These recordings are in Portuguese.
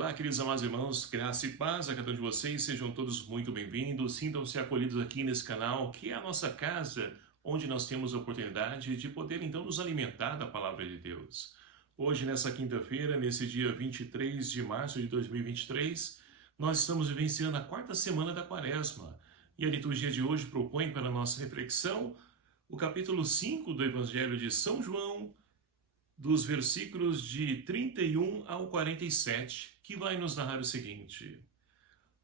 Olá, queridos amados irmãos, graça e paz a cada um de vocês, sejam todos muito bem-vindos, sintam-se acolhidos aqui nesse canal, que é a nossa casa, onde nós temos a oportunidade de poder então nos alimentar da palavra de Deus. Hoje, nessa quinta-feira, nesse dia 23 de março de 2023, nós estamos vivenciando a quarta semana da Quaresma, e a liturgia de hoje propõe para a nossa reflexão o capítulo 5 do Evangelho de São João, dos versículos de 31 ao 47, que vai nos narrar o seguinte: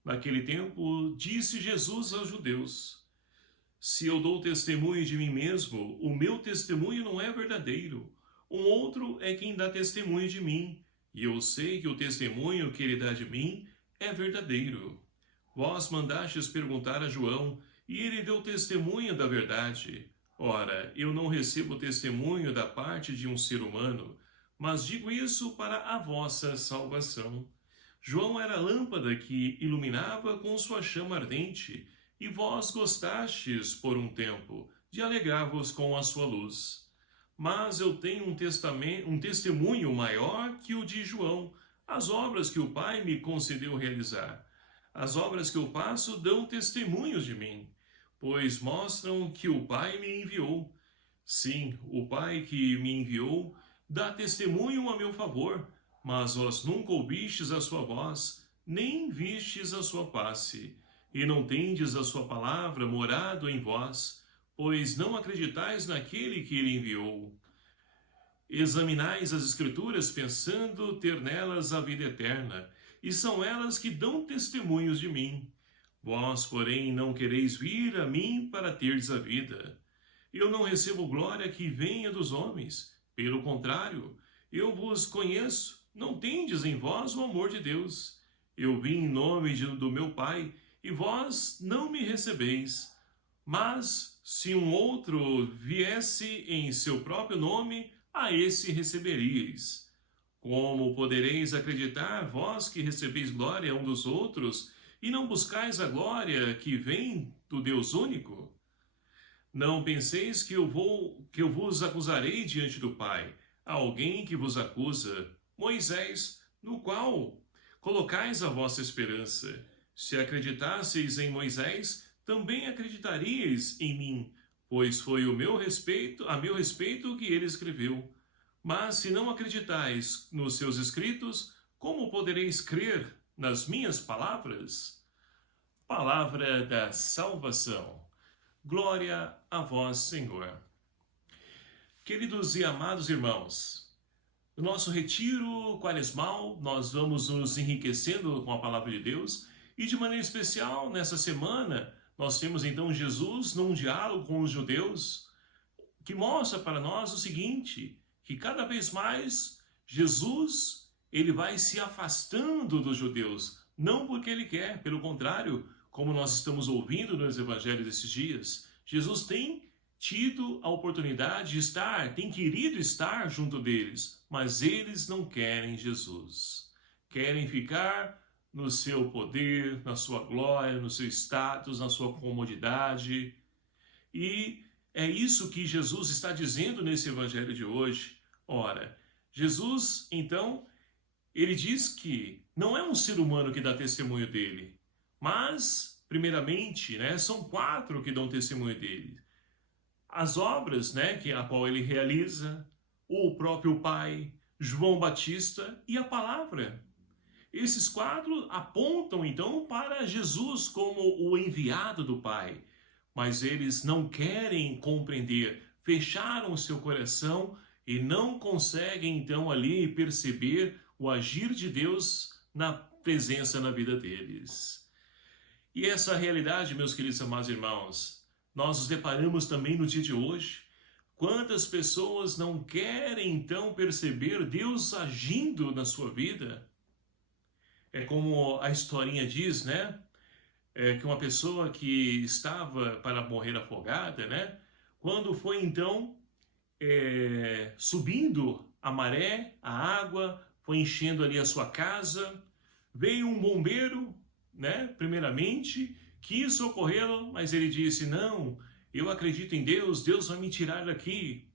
Naquele tempo, disse Jesus aos judeus: Se eu dou testemunho de mim mesmo, o meu testemunho não é verdadeiro. Um outro é quem dá testemunho de mim, e eu sei que o testemunho que ele dá de mim é verdadeiro. Vós mandastes perguntar a João, e ele deu testemunho da verdade. Ora, eu não recebo testemunho da parte de um ser humano, mas digo isso para a vossa salvação. João era a lâmpada que iluminava com sua chama ardente, e vós gostastes, por um tempo, de alegrar-vos com a sua luz. Mas eu tenho um testemunho maior que o de João, as obras que o Pai me concedeu realizar. As obras que eu faço dão testemunhos de mim, pois mostram que o Pai me enviou. Sim, o Pai que me enviou dá testemunho a meu favor, mas vós nunca ouvistes a sua voz, nem vistes a sua face, e não tendes a sua palavra morado em vós, pois não acreditais naquele que ele enviou. Examinais as Escrituras pensando ter nelas a vida eterna, e são elas que dão testemunhos de mim. Vós, porém, não quereis vir a mim para terdes a vida. Eu não recebo glória que venha dos homens. Pelo contrário, eu vos conheço, não tendes em vós o amor de Deus. Eu vim em nome do meu Pai, e vós não me recebeis. Mas, se um outro viesse em seu próprio nome, a esse receberíeis. Como podereis acreditar, vós que recebeis glória um dos outros, e não buscais a glória que vem do Deus único? Não penseis que eu vos acusarei diante do Pai. Há alguém que vos acusa, Moisés, no qual colocais a vossa esperança. Se acreditasseis em Moisés, também acreditaríeis em mim, pois foi a meu respeito que ele escreveu. Mas se não acreditais nos seus escritos, como podereis crer nas minhas palavras? Palavra da salvação. Glória a vós, Senhor. Queridos e amados irmãos, no nosso retiro quaresmal, nós vamos nos enriquecendo com a palavra de Deus, e de maneira especial, nessa semana, nós temos então Jesus num diálogo com os judeus, que mostra para nós o seguinte, que cada vez mais Jesus ele vai se afastando dos judeus, não porque ele quer, pelo contrário, como nós estamos ouvindo nos evangelhos desses dias, Jesus tem tido a oportunidade de estar, tem querido estar junto deles, mas eles não querem Jesus. Querem ficar no seu poder, na sua glória, no seu status, na sua comodidade. E é isso que Jesus está dizendo nesse evangelho de hoje. Ora, Jesus, então, ele diz que não é um ser humano que dá testemunho dele, mas, primeiramente, são 4 que dão testemunho dele. As obras, a qual ele realiza, o próprio Pai, João Batista e a palavra. Esses 4 apontam, então, para Jesus como o enviado do Pai, mas eles não querem compreender, fecharam o seu coração e não conseguem, então, ali perceber o agir de Deus na presença na vida deles. E essa realidade, meus queridos amados irmãos, nós nos deparamos também no dia de hoje. Quantas pessoas não querem, então, perceber Deus agindo na sua vida? É como a historinha diz, que uma pessoa que estava para morrer afogada, quando foi, então, subindo a maré, a água, foi enchendo ali a sua casa, veio um bombeiro, primeiramente, quis socorrê-lo, mas ele disse, não, eu acredito em Deus, Deus vai me tirar daqui.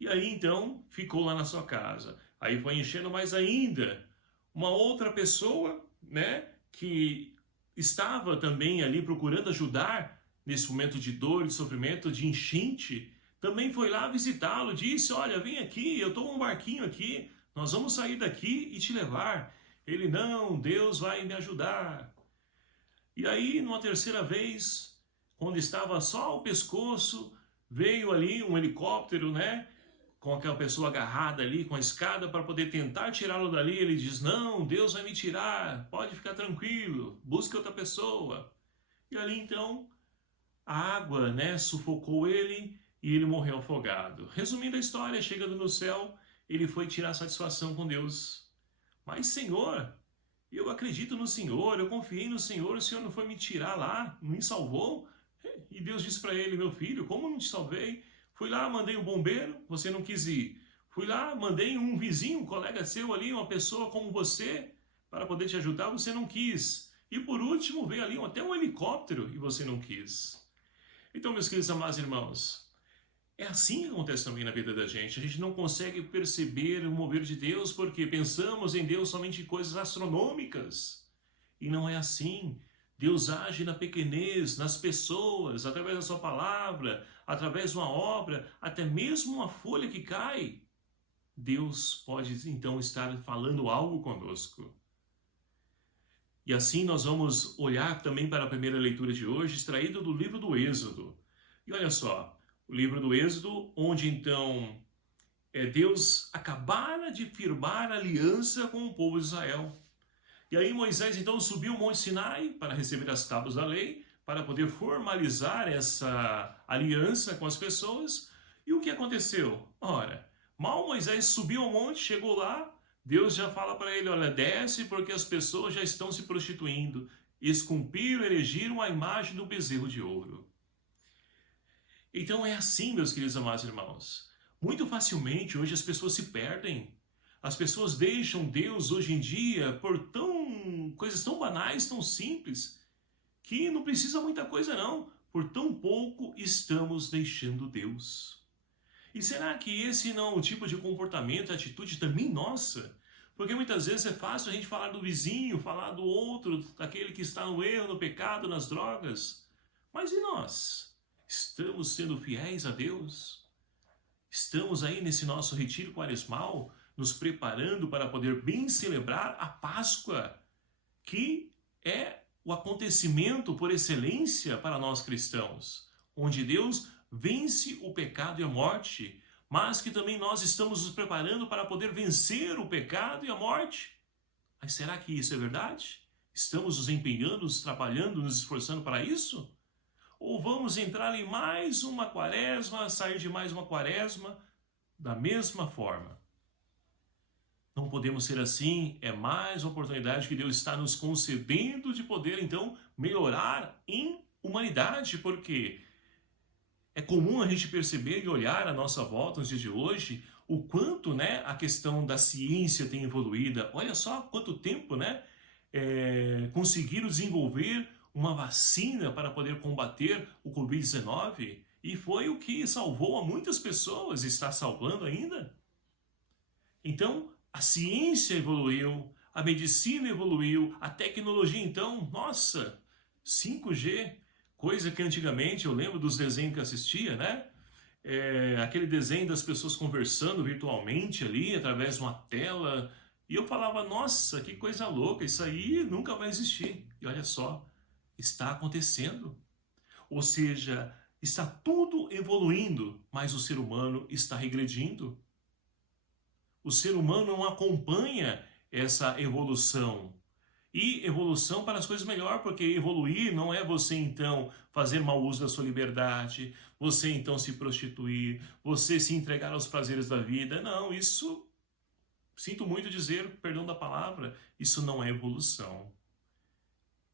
E aí, então, ficou lá na sua casa. Aí foi enchendo mais ainda. Uma outra pessoa, né, que estava também ali procurando ajudar nesse momento de dor, de sofrimento, de enchente, também foi lá visitá-lo, disse: olha, vem aqui, eu estou num barquinho aqui, nós vamos sair daqui e te levar. Ele: não, Deus vai me ajudar. E aí, numa terceira vez, quando estava só ao pescoço, veio ali um helicóptero, né? Com aquela pessoa agarrada ali com a escada para poder tentar tirá-lo dali. Ele diz: não, Deus vai me tirar, pode ficar tranquilo, busque outra pessoa. E ali então, a água, né, sufocou ele e ele morreu afogado. Resumindo a história, chegando no céu, ele foi tirar satisfação com Deus. Mas, Senhor, eu acredito no Senhor, eu confiei no Senhor, o Senhor não foi me tirar lá, não me salvou? E Deus disse para ele: meu filho, como não te salvei? Fui lá, mandei um bombeiro, você não quis ir. Fui lá, mandei um vizinho, um colega seu ali, uma pessoa como você, para poder te ajudar, você não quis. E por último, veio ali até um helicóptero e você não quis. Então, meus queridos amados irmãos, é assim que acontece também na vida da gente. A gente não consegue perceber o mover de Deus porque pensamos em Deus somente em coisas astronômicas. E não é assim. Deus age na pequenez, nas pessoas, através da sua palavra, através de uma obra, até mesmo uma folha que cai. Deus pode então estar falando algo conosco. E assim nós vamos olhar também para a primeira leitura de hoje, extraída do livro do Êxodo. E olha só, o livro do Êxodo, onde então Deus acabara de firmar aliança com o povo de Israel. E aí Moisés então subiu o Monte Sinai para receber as tábuas da lei, para poder formalizar essa aliança com as pessoas. E o que aconteceu? Ora, mal Moisés subiu ao monte, chegou lá, Deus já fala para ele: olha, desce porque as pessoas já estão se prostituindo, esculpiram, erigiram a imagem do bezerro de ouro. Então é assim, meus queridos amados irmãos. Muito facilmente hoje as pessoas se perdem. As pessoas deixam Deus hoje em dia por coisas tão banais, tão simples, que não precisa muita coisa não. Por tão pouco estamos deixando Deus. E será que esse não é o tipo de comportamento, atitude também nossa? Porque muitas vezes é fácil a gente falar do vizinho, falar do outro, daquele que está no erro, no pecado, nas drogas. Mas e nós? Estamos sendo fiéis a Deus? Estamos aí nesse nosso retiro quaresmal, nos preparando para poder bem celebrar a Páscoa, que é o acontecimento por excelência para nós cristãos, onde Deus vence o pecado e a morte, mas que também nós estamos nos preparando para poder vencer o pecado e a morte. Mas será que isso é verdade? Estamos nos empenhando, nos trabalhando, nos esforçando para isso? Ou vamos entrar em mais uma quaresma, sair de mais uma quaresma da mesma forma? Não podemos ser assim, é mais uma oportunidade que Deus está nos concedendo de poder, então, melhorar em humanidade, porque é comum a gente perceber e olhar à nossa volta nos dias de hoje o quanto, né, a questão da ciência tem evoluído. Olha só quanto tempo, né, conseguiram desenvolver uma vacina para poder combater o Covid-19 e foi o que salvou a muitas pessoas e está salvando ainda. Então, a ciência evoluiu, a medicina evoluiu, a tecnologia então, nossa, 5G, coisa que antigamente eu lembro dos desenhos que assistia, né? Aquele desenho das pessoas conversando virtualmente ali, através de uma tela, e eu falava: nossa, que coisa louca, isso aí nunca vai existir. E olha só, está acontecendo. Ou seja, está tudo evoluindo, mas o ser humano está regredindo. O ser humano não acompanha essa evolução. E evolução para as coisas melhor, porque evoluir não é você então fazer mau uso da sua liberdade, você então se prostituir, você se entregar aos prazeres da vida. Não, isso, sinto muito dizer, perdão da palavra, isso não é evolução.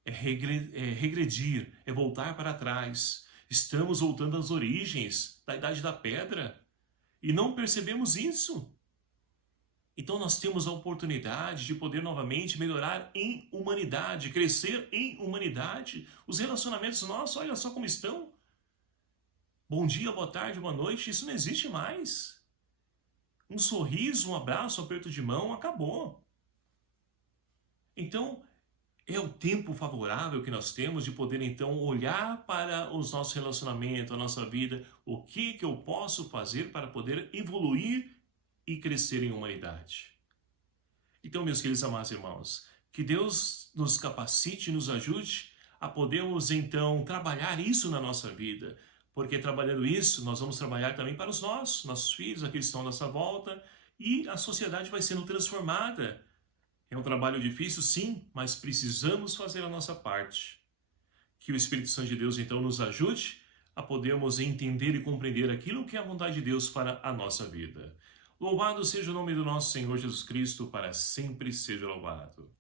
É regredir, é voltar para trás. Estamos voltando às origens da Idade da Pedra e não percebemos isso. Então nós temos a oportunidade de poder novamente melhorar em humanidade, crescer em humanidade. Os relacionamentos nossos, olha só como estão. Bom dia, boa tarde, boa noite, isso não existe mais. Um sorriso, um abraço, um aperto de mão, acabou. Então, é o tempo favorável que nós temos de poder então olhar para os nossos relacionamentos, a nossa vida, o que eu posso fazer para poder evoluir e crescer em humanidade. Então, meus queridos amados irmãos, que Deus nos capacite e nos ajude a podermos então trabalhar isso na nossa vida, porque trabalhando isso, nós vamos trabalhar também para os nossos filhos, aqueles que estão à nossa volta, e a sociedade vai sendo transformada. É um trabalho difícil, sim, mas precisamos fazer a nossa parte. Que o Espírito Santo de Deus então nos ajude a podermos entender e compreender aquilo que é a vontade de Deus para a nossa vida. Louvado seja o nome do nosso Senhor Jesus Cristo, para sempre seja louvado.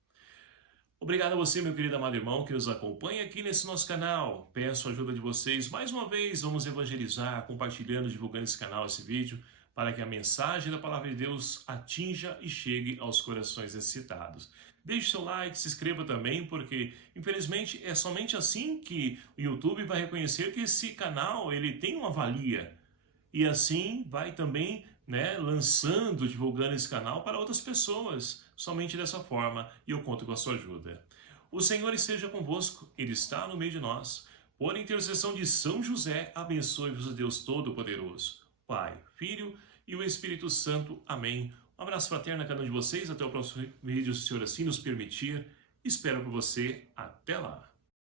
Obrigado a você, meu querido amado irmão, que nos acompanha aqui nesse nosso canal. Peço a ajuda de vocês. Mais uma vez, vamos evangelizar, compartilhando, divulgando esse canal, esse vídeo, para que a mensagem da Palavra de Deus atinja e chegue aos corações necessitados. Deixe seu like, se inscreva também, porque, infelizmente, é somente assim que o YouTube vai reconhecer que esse canal ele tem uma valia. E assim vai também lançando, divulgando esse canal para outras pessoas, somente dessa forma, e eu conto com a sua ajuda. O Senhor esteja convosco, Ele está no meio de nós. Por intercessão de São José, abençoe-vos o Deus Todo-Poderoso, Pai, Filho e o Espírito Santo. Amém. Um abraço fraterno a cada um de vocês, até o próximo vídeo, se o Senhor assim nos permitir. Espero por você, até lá.